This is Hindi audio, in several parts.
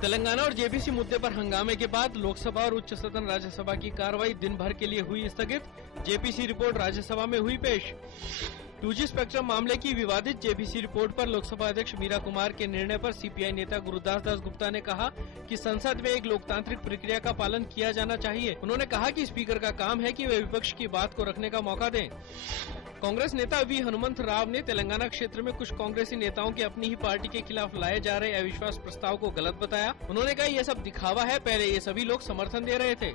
तेलंगाना और जेपीसी मुद्दे पर हंगामे के बाद लोकसभा और उच्च सदन राज्यसभा की कार्रवाई दिन भर के लिए हुई स्थगित। जेपीसी रिपोर्ट राज्यसभा में हुई पेश। 2G स्पेक्ट्रम मामले की विवादित जेपीसी रिपोर्ट पर लोकसभा अध्यक्ष मीरा कुमार के निर्णय पर सीपीआई नेता गुरुदास दास गुप्ता ने कहा कि संसद में एक लोकतांत्रिक प्रक्रिया का पालन किया जाना चाहिए। उन्होंने कहा कि स्पीकर का काम है कि वे विपक्ष की बात को रखने का मौका दें। कांग्रेस नेता वी हनुमंत राव ने तेलंगाना क्षेत्र में कुछ कांग्रेसी नेताओं के अपनी ही पार्टी के खिलाफ लाए जा रहे अविश्वास प्रस्ताव को गलत बताया। उन्होंने कहा ये सब दिखावा है, पहले ये सभी लोग समर्थन दे रहे थे।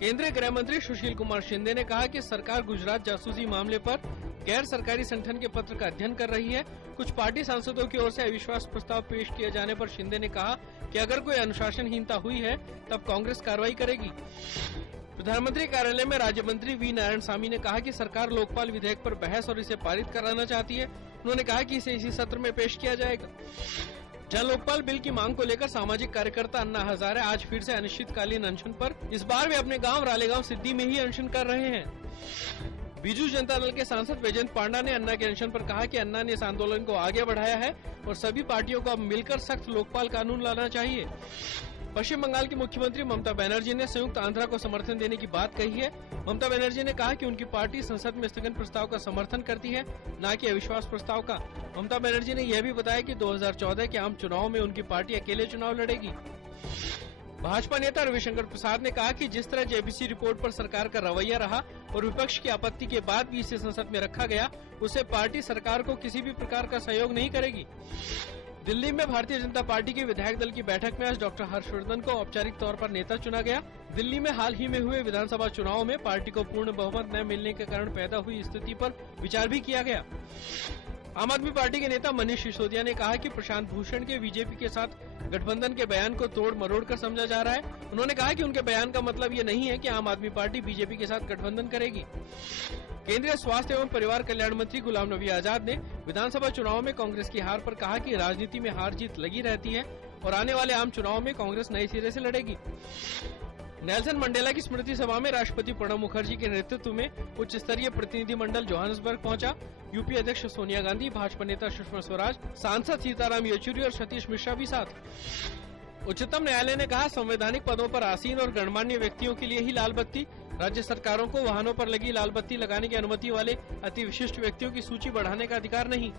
केंद्रीय गृह मंत्री सुशील कुमार शिंदे ने कहा कि सरकार गुजरात जासूसी मामले पर गैर सरकारी संगठन के पत्र का अध्ययन कर रही है। कुछ पार्टी सांसदों की ओर से अविश्वास प्रस्ताव पेश किए जाने पर शिंदे ने कहा कि अगर कोई अनुशासनहीनता हुई है तब कांग्रेस कार्रवाई करेगी। प्रधानमंत्री कार्यालय में राज्य मंत्री वी नारायण स्वामी ने कहा कि सरकार लोकपाल विधेयक पर बहस और इसे पारित कराना चाहती है। उन्होंने कहा कि इसे इसी सत्र में पेश किया जाएगा। जन लोकपाल बिल की मांग को लेकर सामाजिक कार्यकर्ता अन्ना हजारे आज फिर से अनिश्चितकालीन अनशन पर। इस बार वे अपने गांव रालेगांव सिद्धि में ही अनशन कर रहे हैं। बीजू जनता दल के सांसद वैजयंत पांडा ने अन्ना के अनशन पर कहा कि अन्ना ने इस आंदोलन को आगे बढ़ाया है और सभी पार्टियों को अब मिलकर सख्त लोकपाल कानून लाना चाहिए। पश्चिम बंगाल की मुख्यमंत्री ममता बनर्जी ने संयुक्त आंध्रा को समर्थन देने की बात कही है। ममता बनर्जी ने कहा कि उनकी पार्टी संसद में स्थगन प्रस्ताव का समर्थन करती है, न कि अविश्वास प्रस्ताव का। ममता बनर्जी ने यह भी बताया कि 2014 के आम चुनाव में उनकी पार्टी अकेले चुनाव लड़ेगी। भाजपा नेता रविशंकर प्रसाद ने कहा कि जिस तरह जेपीसी रिपोर्ट पर सरकार का रवैया रहा और विपक्ष की आपत्ति के बाद भी इसे संसद में रखा गया, उससे पार्टी सरकार को किसी भी प्रकार का सहयोग नहीं करेगी। दिल्ली में भारतीय जनता पार्टी के विधायक दल की बैठक में आज डॉक्टर हर्षवर्धन को औपचारिक तौर पर नेता चुना गया। दिल्ली में हाल ही में हुए विधानसभा चुनाव में पार्टी को पूर्ण बहुमत न मिलने के कारण पैदा हुई स्थिति पर विचार भी किया गया। आम आदमी पार्टी के नेता मनीष सिसोदिया ने कहा कि प्रशांत भूषण के बीजेपी के साथ गठबंधन के बयान को तोड़ मरोड़ कर समझा जा रहा है। उन्होंने कहा कि उनके बयान का मतलब ये नहीं है कि आम आदमी पार्टी बीजेपी के साथ गठबंधन करेगी। केंद्रीय स्वास्थ्य एवं परिवार कल्याण मंत्री गुलाम नबी आजाद ने विधानसभा चुनाव में कांग्रेस की हार पर कहा कि राजनीति में हार जीत लगी रहती है और आने वाले आम चुनाव में कांग्रेस नए सिरे से लड़ेगी। नेल्सन मंडेला की स्मृति सभा में राष्ट्रपति प्रणब मुखर्जी के नेतृत्व में उच्च स्तरीय प्रतिनिधि मंडल जोहान्सबर्ग पहुंचा। यूपी अध्यक्ष सोनिया गांधी, भाजपा नेता सुषमा स्वराज, सांसद सीताराम येचुरी और सतीश मिश्रा भी साथ। उच्चतम न्यायालय ने कहा संवैधानिक पदों पर आसीन और गणमान्य व्यक्तियों के लिए ही लाल बत्ती। राज्य सरकारों को वाहनों पर लगी लाल बत्ती लगाने की अनुमति वाले अति विशिष्ट व्यक्तियों की सूची बढ़ाने का अधिकार नहीं।